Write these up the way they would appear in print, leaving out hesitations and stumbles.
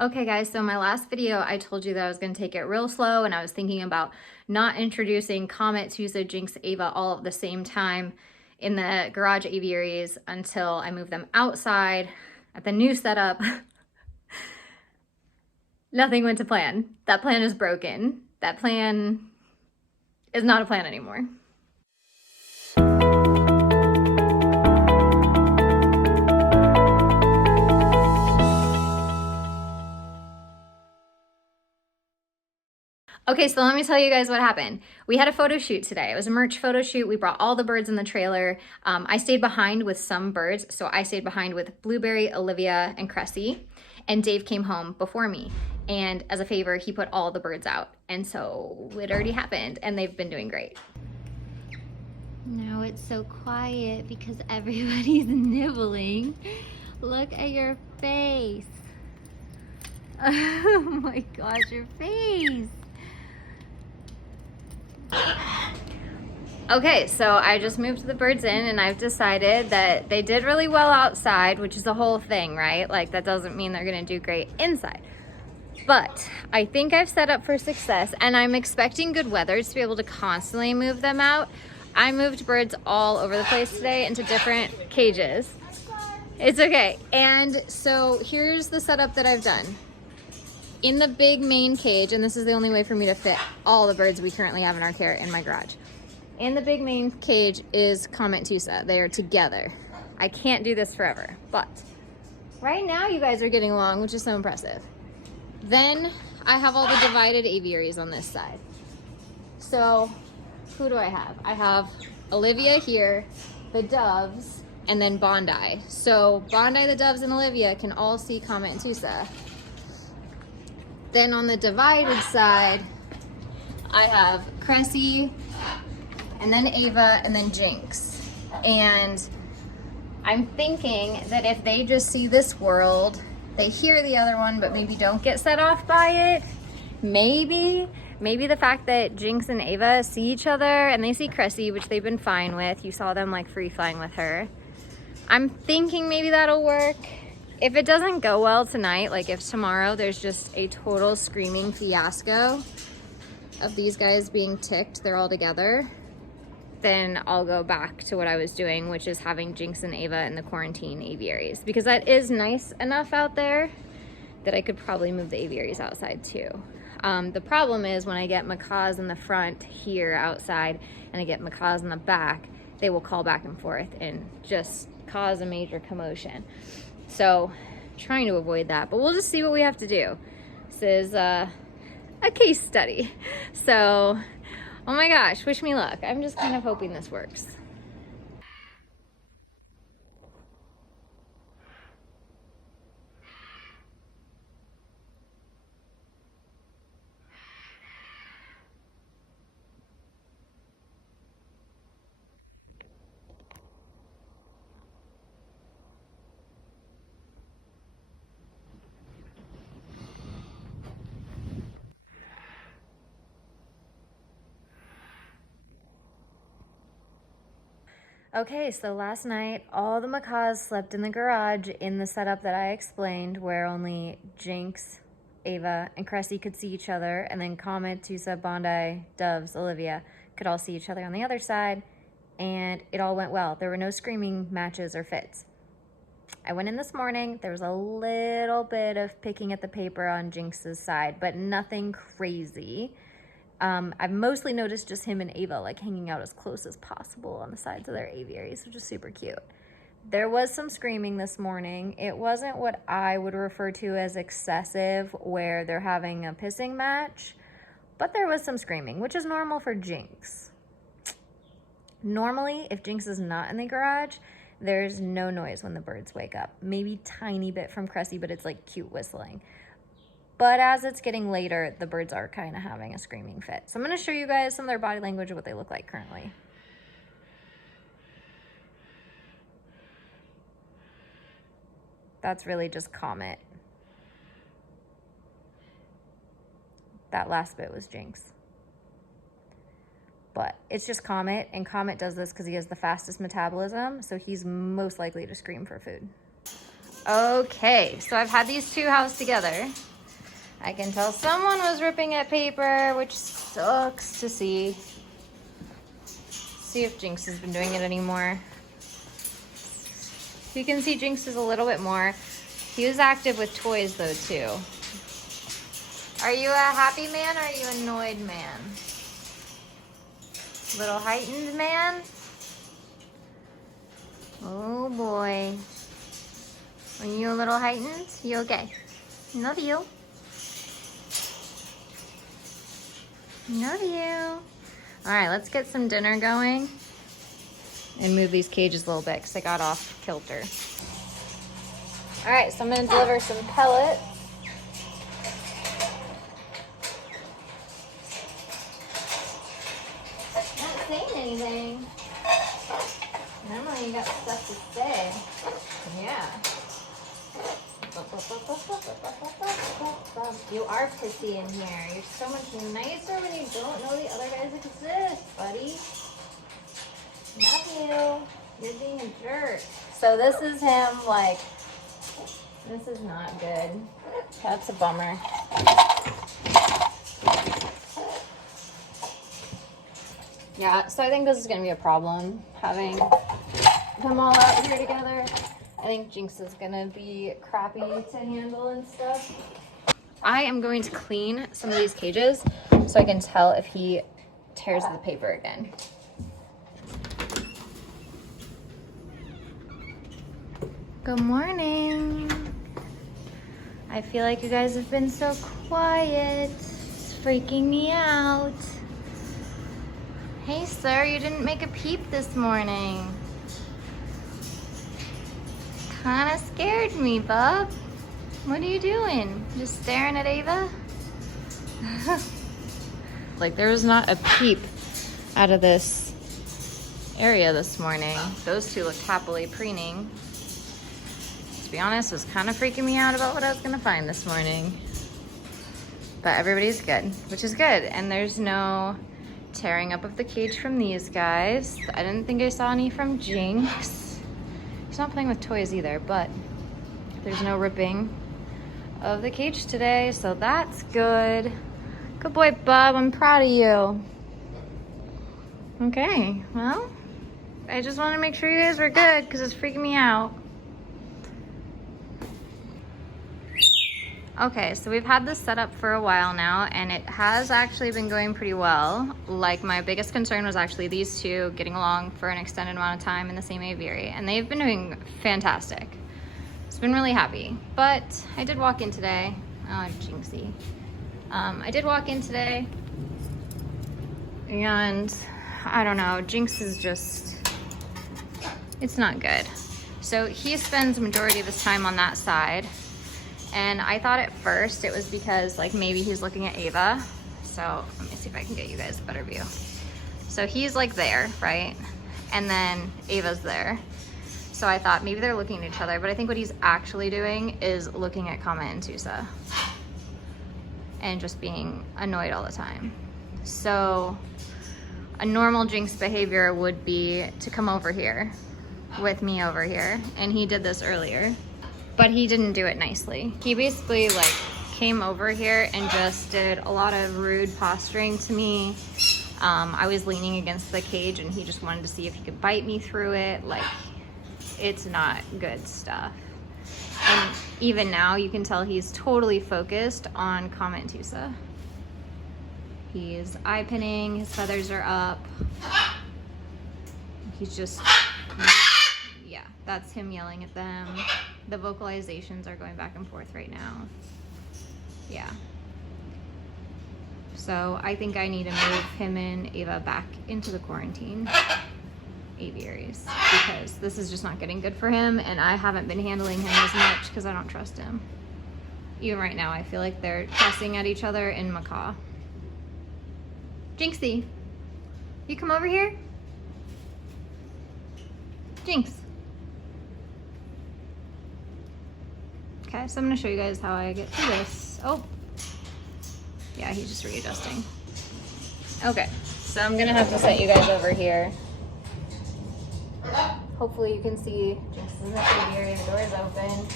Okay guys, so in my last video, I told you that I was gonna take it real slow and I was thinking about not introducing Comet, Tusa, Jinx, Ava all at the same time in the garage aviaries until I move them outside at the new setup. Nothing went to plan. That plan is broken. That plan is not a plan anymore. Okay, so let me tell you guys what happened. We had a photo shoot today. It was a merch photo shoot. We brought all the birds in the trailer. I stayed behind with some birds. So I stayed behind with Blueberry, Olivia, and Cressy. And Dave came home before me. And as a favor, he put all the birds out. And so it already happened and they've been doing great. Now it's so quiet because everybody's nibbling. Look at your face. Oh my gosh, your face. Okay, so I just moved the birds in and I've decided that they did really well outside, which is the whole thing, right? Like that doesn't mean they're gonna do great inside. But I think I've set up for success and I'm expecting good weather to be able to constantly move them out. I moved birds all over the place today into different cages. It's okay. And so here's the setup that I've done. In the big main cage, and this is the only way for me to fit all the birds we currently have in our care in my garage. In the big main cage is Comet and Tusa. They are together. I can't do this forever, but right now you guys are getting along, which is so impressive. Then I have all the divided aviaries on this side. So who do I have? I have Olivia here, the doves, and then Bondi. So Bondi, the doves, and Olivia can all see Comet and Tusa. Then on the divided side, I have Cressy, and then Ava, and then Jinx. And I'm thinking that if they just see this world, they hear the other one, but maybe don't get set off by it. Maybe the fact that Jinx and Ava see each other and they see Cressy, which they've been fine with. You saw them like free flying with her. I'm thinking maybe that'll work. If it doesn't go well tonight, like if tomorrow there's just a total screaming fiasco of these guys being ticked, they're all together, then I'll go back to what I was doing, which is having Jinx and Ava in the quarantine aviaries, because that is nice enough out there that I could probably move the aviaries outside too. The problem is when I get macaws in the front here outside and I get macaws in the back, they will call back and forth and just cause a major commotion. So trying to avoid that, but we'll just see what we have to do. This is a case study. So, oh my gosh, wish me luck. I'm just kind of hoping this works. Okay, so last night, all the macaws slept in the garage in the setup that I explained, where only Jinx, Ava, and Cressy could see each other, and then Comet, Tusa, Bondi, Doves, Olivia could all see each other on the other side, and it all went well. There were no screaming matches or fits. I went in this morning, there was a little bit of picking at the paper on Jinx's side, but nothing crazy. I've mostly noticed just him and Ava like hanging out as close as possible on the sides of their aviaries, which is super cute. There was some screaming this morning. It wasn't what I would refer to as excessive, where they're having a pissing match, but there was some screaming, which is normal for Jinx. Normally, if Jinx is not in the garage, there's no noise when the birds wake up. Maybe tiny bit from Cressy, but it's like cute whistling. But as it's getting later, the birds are kind of having a screaming fit. So I'm going to show you guys some of their body language and what they look like currently. That's really just Comet. That last bit was Jinx. But it's just Comet, and Comet does this because he has the fastest metabolism, so he's most likely to scream for food. Okay, so I've had these two housed together. I can tell someone was ripping at paper, which sucks to see. See if Jinx has been doing it anymore. You can see Jinx is a little bit more. He was active with toys though too. Are you a happy man or are you an annoyed man? Little heightened man? Oh boy. Are you a little heightened? You okay? Love you. Love you. All right, let's get some dinner going and move these cages a little bit because they got off kilter. All right, so I'm gonna deliver some pellets. Not saying anything. Normally you got stuff to say. Yeah. You are pissy in here. You're so much nicer when you don't know the other guys exist, buddy. Love you. You're being a jerk. So this is him, like, this is not good. That's a bummer. Yeah, so I think this is gonna be a problem, having them all out here together. I think Jinx is gonna be crappy to handle and stuff. I am going to clean some of these cages so I can tell if he tears the paper again. Good morning. I feel like you guys have been so quiet. It's freaking me out. Hey sir, you didn't make a peep this morning. Kinda scared me, bub. What are you doing? Just staring at Ava? Like there was not a peep out of this area this morning. Those two looked happily preening. To be honest, it was kind of freaking me out about what I was gonna find this morning. But everybody's good, which is good. And there's no tearing up of the cage from these guys. I didn't think I saw any from Jinx. He's not playing with toys either, but there's no ripping of the cage today, so that's good. Good boy, Bub. I'm proud of you. Okay, well, I just wanted to make sure you guys were good because it's freaking me out. Okay, so we've had this set up for a while now, and it has actually been going pretty well. Like, my biggest concern was actually these two getting along for an extended amount of time in the same aviary, and they've been doing fantastic. It's been really happy, but I did walk in today. Oh, Jinxie. I did walk in today, and I don't know, Jinx is just, it's not good. So he spends the majority of his time on that side. And I thought at first it was because like maybe he's looking at Ava. So let me see if I can get you guys a better view. So he's like there, right? And then Ava's there. So I thought maybe they're looking at each other, but I think what he's actually doing is looking at Kama and Tusa and just being annoyed all the time. So a normal Jinx behavior would be to come over here with me over here. And he did this earlier. But he didn't do it nicely. He basically like came over here and just did a lot of rude posturing to me. I was leaning against the cage and he just wanted to see if he could bite me through it. Like, it's not good stuff. And even now you can tell he's totally focused on Kama and Tusa. He's eye pinning, his feathers are up. He's just, yeah, that's him yelling at them. The vocalizations are going back and forth right now. Yeah. So I think I need to move him and Ava back into the quarantine aviaries because this is just not getting good for him, and I haven't been handling him as much because I don't trust him. Even right now, I feel like they're pressing at each other in Macaw. Jinxie, you come over here? Jinx. Okay, so I'm gonna show you guys how I get through this. Oh, yeah, he's just readjusting. Okay, so I'm gonna have to set you guys over here. Hopefully you can see Jinx is in the aviary, the door's open.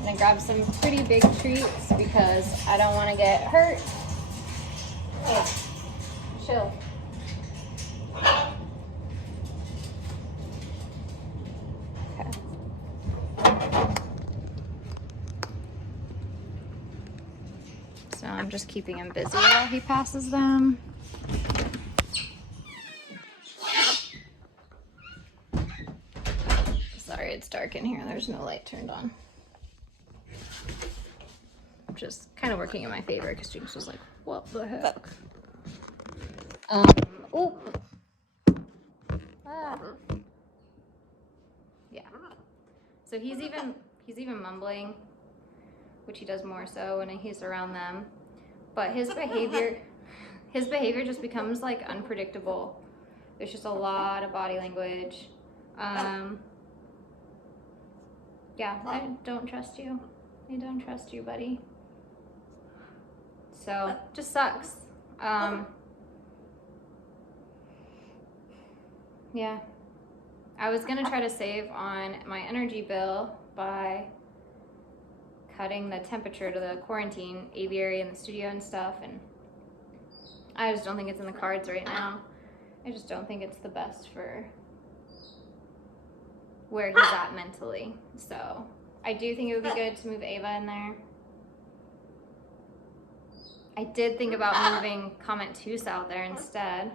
I'm gonna grab some pretty big treats because I don't want to get hurt. Hey, chill. Okay. So I'm just keeping him busy while he passes them. Sorry, it's dark in here. There's no light turned on. Which is kind of working in my favor because Jinx was like, what the heck? Oh. Ah. Yeah. So he's even mumbling, which he does more so when he's around them. But his behavior just becomes like unpredictable. There's just a lot of body language. Yeah, I don't trust you. I don't trust you, buddy. So, just sucks. Yeah. I was gonna try to save on my energy bill by cutting the temperature to the quarantine aviary in the studio and stuff, and I just don't think it's in the cards right now. I just don't think it's the best for where he's at mentally. So I do think it would be good to move Ava in there. I did think about moving Comment 2 out there instead.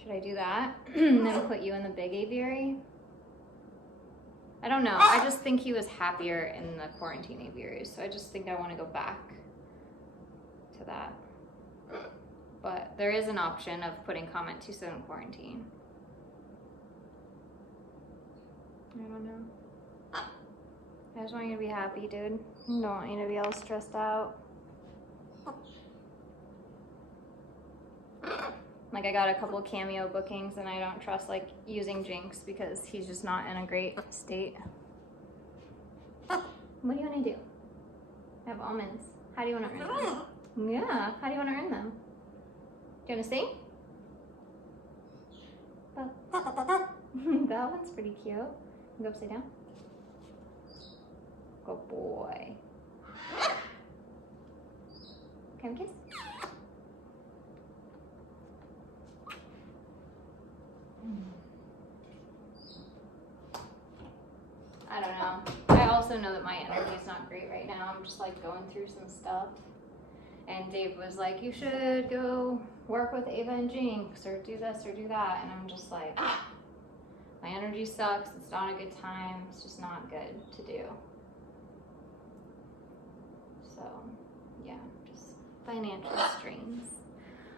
Should I do that? And then put you in the big aviary? I don't know. I just think he was happier in the quarantine aviary, so I just think I want to go back to that. But there is an option of putting Comment 2 in quarantine. I don't know. I just want you to be happy, dude. I don't want you to be all stressed out. Like, I got a couple cameo bookings and I don't trust like using Jinx because he's just not in a great state. What do you want to do? I have almonds. How do you want to earn them? Yeah, how do you want to earn them? Do you want to sing? That one's pretty cute. Go upside down. Good boy. Come kiss. I don't know. I also know that my energy is not great right now. I'm just like going through some stuff. And Dave was like, you should go work with Ava and Jinx or do this or do that. And I'm just like, my energy sucks. It's not a good time. It's just not good to do. So, yeah, just financial strains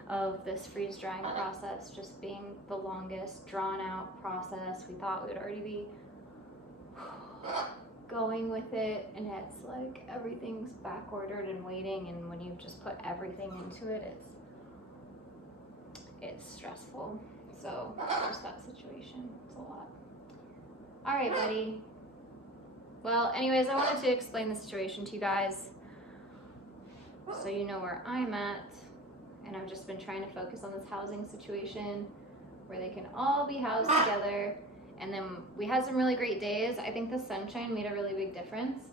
of this freeze drying process just being the longest drawn out process. We thought we would already be going with it, and it's like everything's back ordered and waiting, and when you just put everything into it, it's stressful. So just that situation, it's a lot. All right, buddy. Well, anyways, I wanted to explain the situation to you guys so you know where I'm at. And I've just been trying to focus on this housing situation where they can all be housed together. And then we had some really great days. I think the sunshine made a really big difference.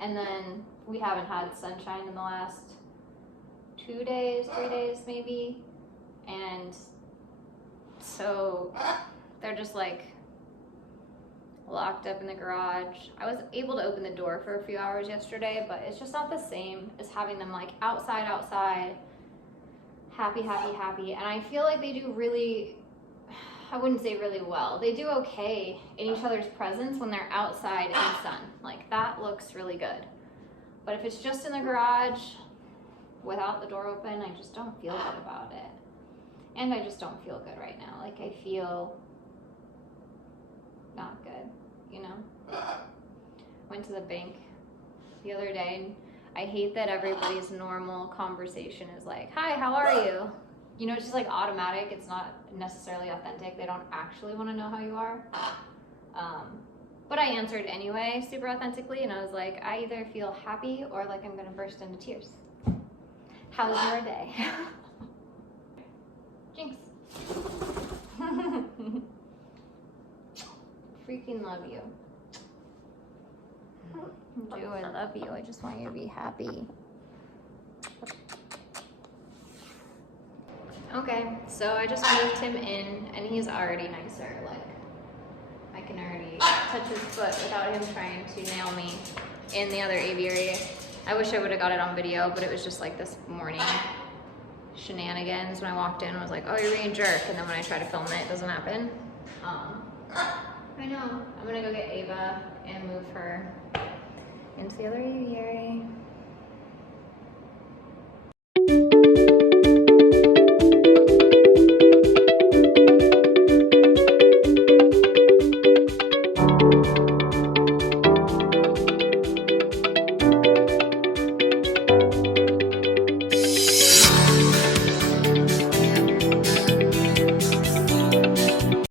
And then we haven't had sunshine in the last 2 days, 3 days maybe. And so they're just like locked up in the garage. I was able to open the door for a few hours yesterday, but it's just not the same as having them like outside, happy. And I feel like they do really, I wouldn't say really well. They do okay in each other's presence when they're outside in the sun. Like, that looks really good. But if it's just in the garage without the door open, I just don't feel good about it. And I just don't feel good right now. Like, I feel not good, you know? Went to the bank the other day, and I hate that everybody's normal conversation is like, hi, how are you? You know, it's just like automatic. It's not necessarily authentic. They don't actually want to know how you are. But I answered anyway, super authentically, and I was like, I either feel happy or like I'm going to burst into tears. How's your day? Jinx. Freaking love you. Ju, I love you. I just want you to be happy. Okay, so I just moved him in and he's already nicer. Like, I can already touch his foot without him trying to nail me in the other aviary. I wish I would have got it on video, but it was just like this morning shenanigans when I walked in. I was like, oh, you're being a jerk. And then when I try to film it, it doesn't happen. I know. I'm gonna go get Ava and move her into the other aviary.